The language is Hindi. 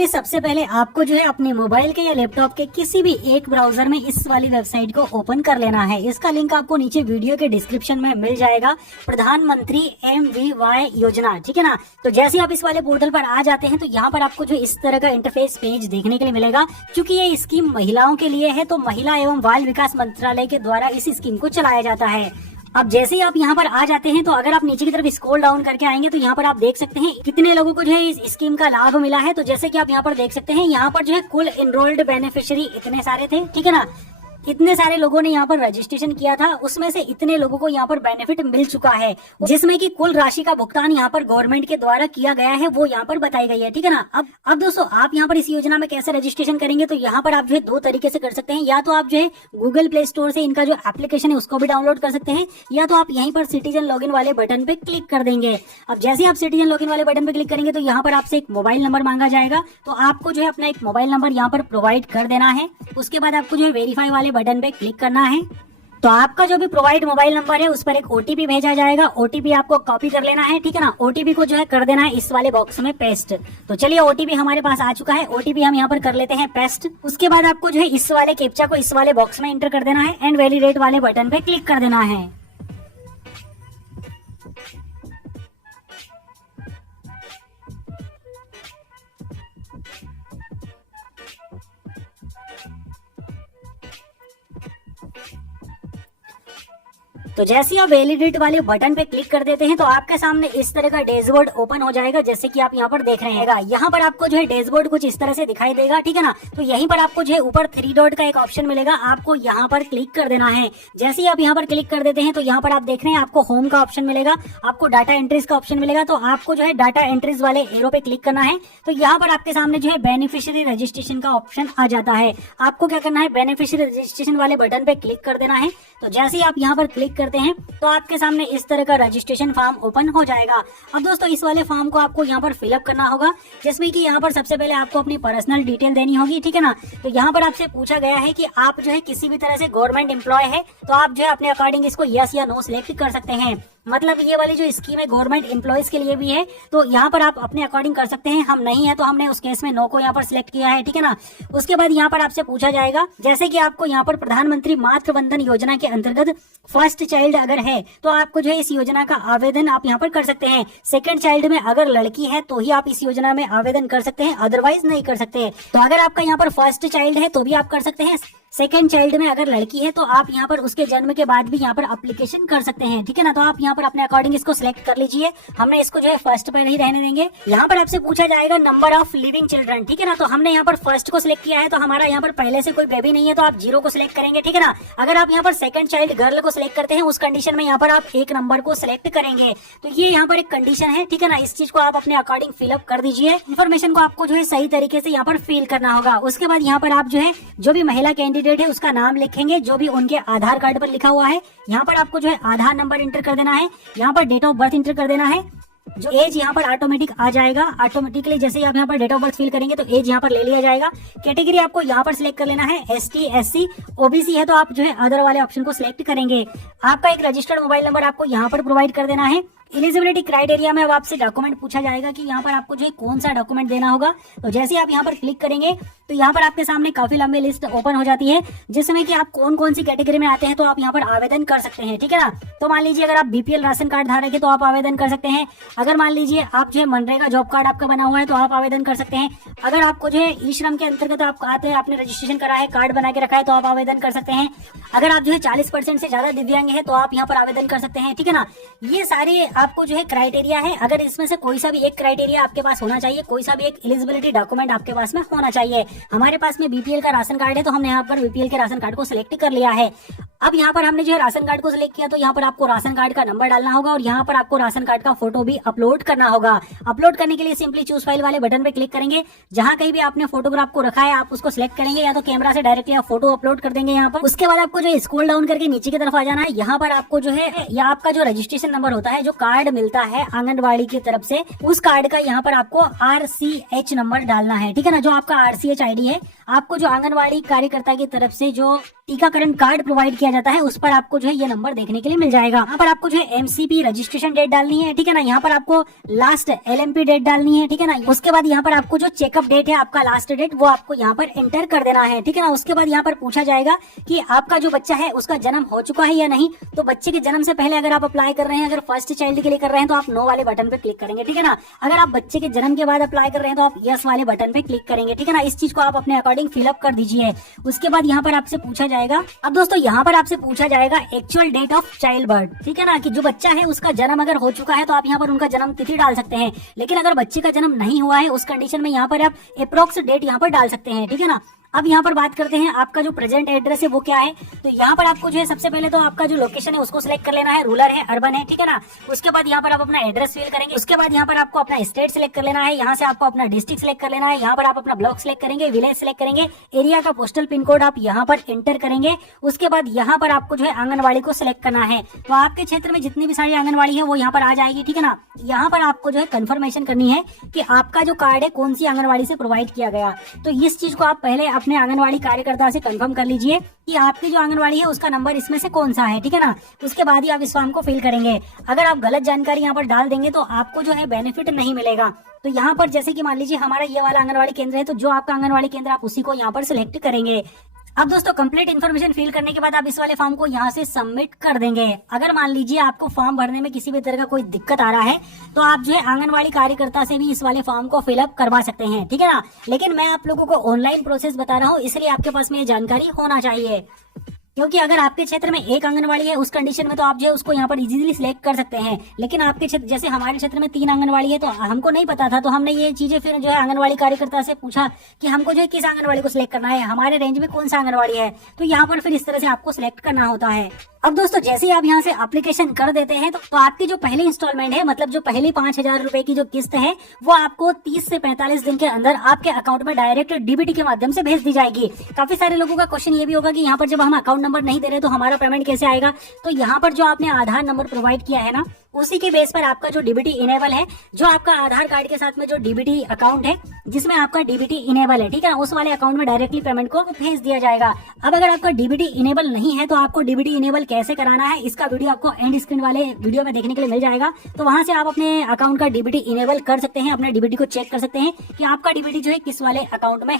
चलिए सबसे पहले आपको जो है अपने मोबाइल के या लैपटॉप के किसी भी एक ब्राउजर में इस वाली वेबसाइट को ओपन कर लेना है। इसका लिंक आपको नीचे वीडियो के डिस्क्रिप्शन में मिल जाएगा, प्रधानमंत्री MVY योजना, ठीक है ना। तो जैसे आप इस वाले पोर्टल पर आ जाते हैं तो यहाँ पर आपको जो इस तरह का इंटरफेस पेज देखने के लिए मिलेगा। क्योंकि ये स्कीम महिलाओं के लिए है तो महिला एवं बाल विकास मंत्रालय के द्वारा इस स्कीम को चलाया जाता है। अब जैसे ही आप यहाँ पर आ जाते हैं तो अगर आप नीचे की तरफ स्क्रॉल डाउन करके आएंगे तो यहाँ पर आप देख सकते हैं कितने लोगों को जो है इस स्कीम का लाभ मिला है। तो जैसे कि आप यहाँ पर देख सकते हैं, यहाँ पर जो है कुल एनरोल्ड बेनिफिशियरी इतने सारे थे, ठीक है ना। इतने सारे लोगों ने यहाँ पर रजिस्ट्रेशन किया था, उसमें से इतने लोगों को यहाँ पर बेनिफिट मिल चुका है, जिसमें कि कुल राशि का भुगतान यहाँ पर गवर्नमेंट के द्वारा किया गया है वो यहाँ पर बताई गई है, ठीक है ना। अब दोस्तों आप यहाँ पर इस योजना में कैसे रजिस्ट्रेशन करेंगे तो यहाँ पर आप जो है दो तरीके से कर सकते हैं। या तो आप जो है गूगल प्ले स्टोर से इनका जो एप्लीकेशन है उसको भी डाउनलोड कर सकते हैं, या तो आप यहीं पर सिटीजन लॉगिन वाले बटन पे क्लिक कर देंगे। अब जैसे आप सिटीजन लॉगिन वाले बटन पे क्लिक करेंगे तो यहाँ पर आपसे एक मोबाइल नंबर मांगा जाएगा, तो आपको जो है अपना एक मोबाइल नंबर यहाँ पर प्रोवाइड कर देना है। उसके बाद आपको जो है वेरीफाई वाले बटन पे क्लिक करना है। तो आपका जो भी प्रोवाइड मोबाइल नंबर है उस पर एक OTP भेजा जाएगा, OTP आपको कॉपी कर लेना है, ठीक है ना। OTP को जो है कर देना है इस वाले बॉक्स में पेस्ट। तो चलिए OTP हमारे पास आ चुका है, OTP हम यहाँ पर कर लेते हैं पेस्ट। उसके बाद आपको जो है इस वाले कैप्चा को इस वाले बॉक्स में एंटर कर देना है एंड वैलिडेट वाले बटन पे क्लिक कर देना है। तो जैसे आप वैलिडेट वाले बटन पे क्लिक कर देते हैं तो आपके सामने इस तरह का डैशबोर्ड ओपन हो जाएगा, जैसे कि आप यहाँ पर देख रहे हैं। यहाँ पर आपको जो है डैशबोर्ड कुछ इस तरह से दिखाई देगा, ठीक है ना। तो यहीं पर आपको जो है ऊपर 3 डॉट का एक ऑप्शन मिलेगा, आपको यहाँ पर क्लिक कर देना है। जैसे ही आप यहाँ पर क्लिक कर देते हैं तो यहाँ पर आप देख रहे हैं आपको होम का ऑप्शन मिलेगा, आपको डाटा एंट्रीज का ऑप्शन मिलेगा। तो आपको जो है डाटा एंट्रीज वाले एरो पे क्लिक करना है। तो यहाँ पर आपके सामने जो है बेनिफिशियरी रजिस्ट्रेशन का ऑप्शन आ जाता है। आपको क्या करना है, बेनिफिशियरी रजिस्ट्रेशन वाले बटन पे क्लिक कर देना है। तो जैसे ही आप यहाँ पर क्लिक करते हैं तो आपके सामने इस तरह का रजिस्ट्रेशन फॉर्म ओपन हो जाएगा। अब दोस्तों इस वाले फॉर्म को आपको यहाँ पर फिलअप करना होगा, जिसमें कि यहाँ पर सबसे पहले आपको अपनी पर्सनल डिटेल देनी होगी, ठीक है ना। तो यहाँ पर आपसे पूछा गया है कि आप जो है किसी भी तरह से गवर्नमेंट एम्प्लॉय है तो आप जो है अपने अकॉर्डिंग इसको यस या नो सिलेक्ट कर सकते हैं। मतलब ये वाली जो स्कीम है गवर्नमेंट एम्प्लॉयज के लिए भी है, तो यहाँ पर आप अपने अकॉर्डिंग कर सकते हैं। हम नहीं है तो हमने उस केस में नो को यहाँ पर सिलेक्ट किया है, ठीक है ना। उसके बाद यहाँ पर आपसे पूछा जाएगा, जैसे कि आपको यहाँ पर प्रधानमंत्री मातृ वंदन योजना के अंतर्गत फर्स्ट चाइल्ड अगर है तो आपको जो है इस योजना का आवेदन आप यहाँ पर कर सकते हैं। सेकंड चाइल्ड में अगर लड़की है तो ही आप इस योजना में आवेदन कर सकते हैं, अदरवाइज नहीं कर सकते। तो अगर आपका यहाँ पर फर्स्ट चाइल्ड है तो भी आप कर सकते हैं, सेकंड चाइल्ड में अगर लड़की है तो आप यहाँ पर उसके जन्म के बाद भी यहाँ पर एप्लीकेशन कर सकते हैं, ठीक है ना। तो आप यहाँ पर अपने अकॉर्डिंग इसको सिलेक्ट कर लीजिए। हमने इसको जो है फर्स्ट पर ही रहने देंगे। यहाँ पर आपसे पूछा जाएगा नंबर ऑफ लिविंग चिल्ड्रन, ठीक है ना। तो हमने यहाँ पर फर्स्ट को सिलेक्ट किया है, तो हमारा यहाँ पर पहले से कोई बेबी नहीं है तो आप 0 को सिलेक्ट करेंगे, ठीक है ना। अगर आप यहाँ पर सेकंड चाइल्ड गर्ल को सिलेक्ट करते हैं उस कंडीशन में यहाँ पर आप 1 नंबर को सिलेक्ट करेंगे। तो ये यहाँ पर एक कंडीशन है, ठीक है ना। इस चीज को आप अपने अकॉर्डिंग फिलअप कर दीजिए। इन्फॉर्मेशन को आपको जो है सही तरीके से यहाँ पर फिल करना होगा। उसके बाद यहाँ पर आप जो है जो भी महिला कैंडिडेट है उसका नाम लिखेंगे, जो भी उनके आधार कार्ड पर लिखा हुआ है। यहाँ पर आपको जो है आधार नंबर इंटर कर देना है, यहाँ पर डेट ऑफ बर्थ इंटर कर देना है। जो एज यहाँ पर ऑटोमेटिक आ जाएगा, ऑटोमेटिकली जैसे ही आप यहाँ पर डेट ऑफ बर्थ फिल करेंगे तो एज यहाँ पर ले लिया जाएगा। कैटेगरी आपको यहाँ पर सिलेक्ट कर लेना है, ST SC OBC है तो आप जो है अदर वाले ऑप्शन को सिलेक्ट करेंगे। आपका एक रजिस्टर्ड मोबाइल नंबर आपको यहाँ पर प्रोवाइड कर देना है। एलिजिबिलिटी क्राइटेरिया में अब आपसे डॉक्यूमेंट पूछा जाएगा कि यहाँ पर आपको जो है कौन सा डॉक्यूमेंट देना होगा। तो जैसे आप यहाँ पर क्लिक करेंगे तो यहाँ पर आपके सामने काफी लंबी लिस्ट ओपन हो जाती है, जिसमें कि आप कौन कौन सी कैटेगरी में आते हैं तो आप यहाँ पर आवेदन कर सकते हैं, ठीक है ना। तो मान लीजिए अगर आप BPL राशन कार्ड धारक है तो आप आवेदन कर सकते हैं। अगर मान लीजिए आप जो है मनरेगा जॉब कार्ड आपका बना हुआ है तो आप आवेदन कर सकते हैं। अगर आपको जो है ई श्रम के अंतर्गत आप आते हैं, आपने रजिस्ट्रेशन करा है, कार्ड बना के रखा है तो आप आवेदन कर सकते हैं। अगर आप जो है 40% से ज्यादा दिव्यांग है तो आप यहाँ पर आवेदन कर सकते हैं, ठीक है ना। ये सारे आपको जो है क्राइटेरिया है। अगर इसमें से कोई सा भी एक क्राइटेरिया आपके पास होना चाहिए, कोई सा भी एक एलिजिबिलिटी डॉक्यूमेंट आपके पास में होना चाहिए। हमारे पास में BPL का राशन कार्ड है तो हमने यहाँ पर BPL के राशन कार्ड को सिलेक्ट कर लिया है। अब यहाँ पर हमने जो है राशन कार्ड को सिलेक्ट किया तो यहाँ पर आपको राशन कार्ड का नंबर डालना होगा और यहाँ पर आपको राशन कार्ड का फोटो भी अपलोड करना होगा। अपलोड करने के लिए सिंपली चूज फाइल वाले बटन पे क्लिक करेंगे। जहाँ कहीं भी आपने फोटोग्राफ को रखा है आप उसको सिलेक्ट करेंगे, या तो कैमरा से डायरेक्टली आप फोटो अपलोड कर देंगे यहाँ पर। उसके बाद आपको जो स्क्रॉल डाउन करके नीचे की तरफ आ जाना है। यहाँ पर आपको जो है या आपका जो रजिस्ट्रेशन नंबर होता है, जो कार्ड मिलता है आंगनबाड़ी की तरफ से, उस कार्ड का यहाँ पर आपको RCH नंबर डालना है, ठीक है ना। जो आपका RCH ID है, आपको जो आंगनबाड़ी कार्यकर्ता की तरफ से जो टीकाकरण कार्ड प्रोवाइड किया किया जाता है उस पर आपको जो है ये नंबर देखने के लिए मिल जाएगा। यहाँ पर आपको जो है MCP रजिस्ट्रेशन डेट डालनी है, ठीक है ना। यहाँ पर आपको लास्ट LMP डेट डालनी है, ठीक है ना। उसके बाद यहाँ पर आपको जो चेकअप डेट है, आपका लास्ट डेट, वो आपको यहाँ पर एंटर कर देना है, ठीक है ना। उसके बाद यहाँ पर पूछा जाएगा कि आपका जो बच्चा है उसका जन्म हो चुका है या नहीं। तो बच्चे के जन्म से पहले अगर आप अप्लाई कर रहे हैं, अगर फर्स्ट चाइल्ड के लिए कर रहे हैं तो आप नो वाले बटन पे क्लिक करेंगे, ठीक है ना। अगर आप बच्चे के जन्म के बाद अप्लाई कर रहे हैं तो आप यस वाले बटन पे क्लिक करेंगे, ठीक है ना। इस चीज को आप अपने अकॉर्डिंग फिलअप कर दीजिए। उसके बाद यहाँ पर आपसे पूछा जाएगा, अब दोस्तों यहाँ पर आपसे पूछा जाएगा actual date of childbirth, ठीक है ना, कि जो बच्चा है उसका जन्म अगर हो चुका है तो आप यहाँ पर उनका जन्म तिथि डाल सकते हैं। लेकिन अगर बच्चे का जन्म नहीं हुआ है उस कंडीशन में यहाँ पर आप अप्रोक्स डेट यहाँ पर डाल सकते हैं, ठीक है ना। अब यहाँ पर बात करते हैं आपका जो प्रेजेंट एड्रेस है वो क्या है। तो यहाँ पर आपको जो है सबसे पहले तो आपका जो लोकेशन है उसको सिलेक्ट कर लेना है, रूरल है, अर्बन है, ठीक है ना। उसके बाद यहाँ पर आप अपना एड्रेस फिल करेंगे। उसके बाद यहाँ पर आपको अपना स्टेट सिलेक्ट कर लेना है, यहाँ से आपको अपना डिस्ट्रिक्ट सिलेक्ट कर लेना है। यहाँ पर आप अपना ब्लॉक सिलेक्ट करेंगे, विलेज सिलेक्ट करेंगे, एरिया का पोस्टल पिन कोड आप यहाँ पर एंटर करेंगे। उसके बाद यहाँ पर आपको जो है आंगनबाड़ी को सिलेक्ट करना है। तो आपके क्षेत्र में जितनी भी सारी आंगनबाड़ी है वो यहाँ पर आ जाएगी, ठीक है ना। यहाँ पर आपको जो है कंफर्मेशन करनी है कि आपका जो कार्ड है कौन सी आंगनबाड़ी से प्रोवाइड किया गया। तो इस चीज को आप पहले अपने आंगनबाड़ी कार्यकर्ता से कंफर्म कर लीजिए कि आपकी जो आंगनबाड़ी है उसका नंबर इसमें से कौन सा है, ठीक है ना। उसके बाद ही आप इस फॉर्म को फिल करेंगे। अगर आप गलत जानकारी यहाँ पर डाल देंगे तो आपको जो है बेनिफिट नहीं मिलेगा। तो यहाँ पर जैसे कि मान लीजिए हमारा ये वाला आंगनबाड़ी केंद्र है, तो जो आपका आंगनबाड़ी केंद्र आप उसी को यहाँ पर सिलेक्ट करेंगे। अब दोस्तों कंप्लीट इन्फॉर्मेशन फिल करने के बाद आप इस वाले फॉर्म को यहाँ से सबमिट कर देंगे। अगर मान लीजिए आपको फॉर्म भरने में किसी भी तरह का कोई दिक्कत आ रहा है तो आप जो है आंगनवाड़ी कार्यकर्ता से भी इस वाले फॉर्म को फिलअप करवा सकते हैं, ठीक है ना। लेकिन मैं आप लोगों को ऑनलाइन प्रोसेस बता रहा हूँ, इसलिए आपके पास में ये जानकारी होना चाहिए। क्योंकि अगर आपके क्षेत्र में एक आंगनवाड़ी है उस कंडीशन में तो आप जो है उसको यहाँ पर इजीली सिलेक्ट कर सकते हैं। लेकिन आपके क्षेत्र, जैसे हमारे क्षेत्र में 3 आंगनवाड़ी है तो हमको नहीं पता था, तो हमने ये चीजें फिर जो है आंगनवाड़ी कार्यकर्ता से पूछा कि हमको जो है किस आंगनवाड़ी को सिलेक्ट करना है, हमारे रेंज में कौन सा आंगनवाड़ी है। तो यहाँ पर फिर इस तरह से आपको सिलेक्ट करना होता है। अब दोस्तों जैसे ही आप यहाँ से एप्लीकेशन कर देते हैं तो आपकी जो पहली इंस्टॉलमेंट है, मतलब जो पहली 5,000 रुपए की जो किस्त है, वो आपको 30 से 45 दिन के अंदर आपके अकाउंट में डायरेक्ट DBT के माध्यम से भेज दी जाएगी। काफी सारे लोगों का क्वेश्चन ये भी होगा कि यहाँ पर जब हम अकाउंट नंबर नहीं दे रहे तो हमारा पेमेंट कैसे आएगा। तो यहाँ पर जो आपने आधार नंबर प्रोवाइड किया है ना, उसी के बेस पर आपका जो DBT इनेबल है, जो आपका आधार कार्ड के साथ में जो DBT अकाउंट है जिसमें आपका DBT इनेबल है, ठीक है ना, उस वाले अकाउंट में डायरेक्टली पेमेंट को भेज दिया जाएगा। अब अगर आपका DBT इनेबल नहीं है तो आपको DBT इनेबल कैसे कराना है, इसका वीडियो आपको एंड स्क्रीन वाले वीडियो में देखने के लिए मिल जाएगा। तो वहां से आप अपने अकाउंट का DBT इनेबल कर सकते हैं, अपने DBT को चेक कर सकते हैं कि आपका DBT जो है किस वाले अकाउंट में